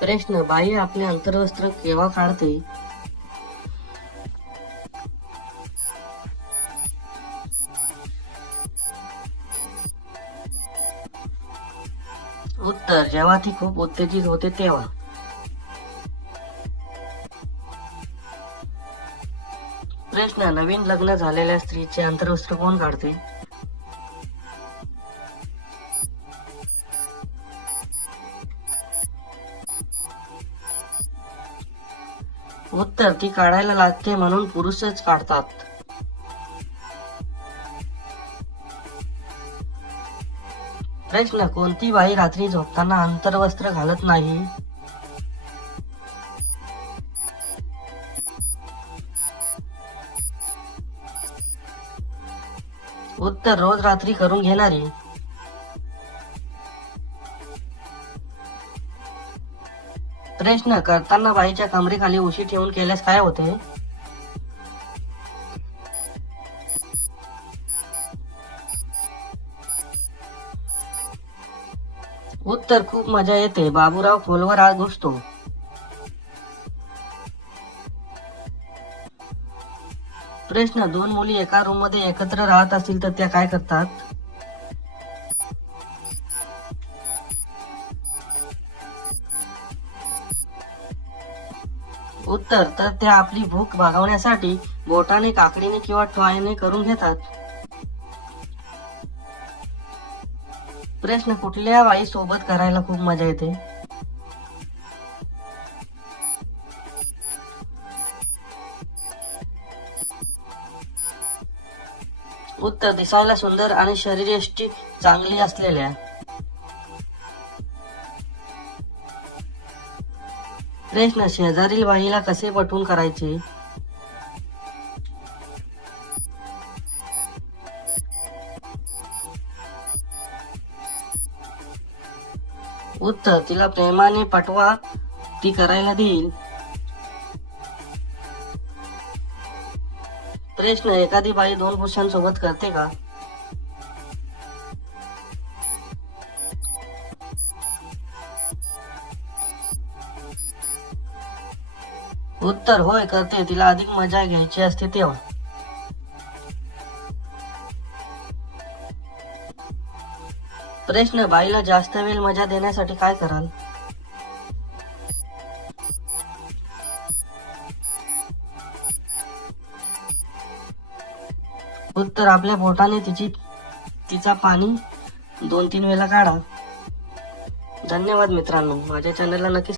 प्रश्न, बाई आपले अंतर्वस्त्र केव्हा काढते? उत्तर, जेव्हा ती खूप उत्तेजित होते तेव्हा. प्रश्न, नवीन लग्न झालेल्या स्त्रीचे अंतर्वस्त्र कोण काढते? उत्तर, ती काढायला लागते म्हणून पुरुषच काढतात. प्रश्न, कोणती बाई रात्री झोपताना अंतर्वस्त्र घालत नाही? उत्तर, रोज रात्री करून घेणारी. प्रश्न, करताना बाईच्या कमरेखाली उशी ठेवून केल्यास काय होते? उत्तर, खूप मजा येते. बाबूराव खोलवर आत घुसतो. प्रश्न, दोन मुली एका रूम मध्ये एकत्र राहत असतील तर त्या काय करतात? उत्तर, तर त्या आपली भूक भागवण्यासाठी बोटाने, काकडीने किंवा टॉयने करून घेतात. प्रश्न, कुठल्या बाई सोबत करायला खूप मजा येते? उत्तर, दिसायला सुंदर आणि शरीरयष्टी चांगली असलेल्या. प्रश्न, शेजारील बाईला कसे पटवून करायचे? उत्तर, तिला प्रेमाने पटवा, ती करायला देईल. प्रश्न, एखादी बाई दोन पुरुषांसोबत करते का? उत्तर, होय करते. तिला अधिक मजा घ्यायची असते तेव्हा. प्रश्न, बाईला जास्त वेळ मजा देण्यासाठी काय कराल? उत्तर, आपल्या बोटाने तिचा पाणी 2-3 वेळा काढा. धन्यवाद मित्रांनो, माझ्या चॅनलला नक्की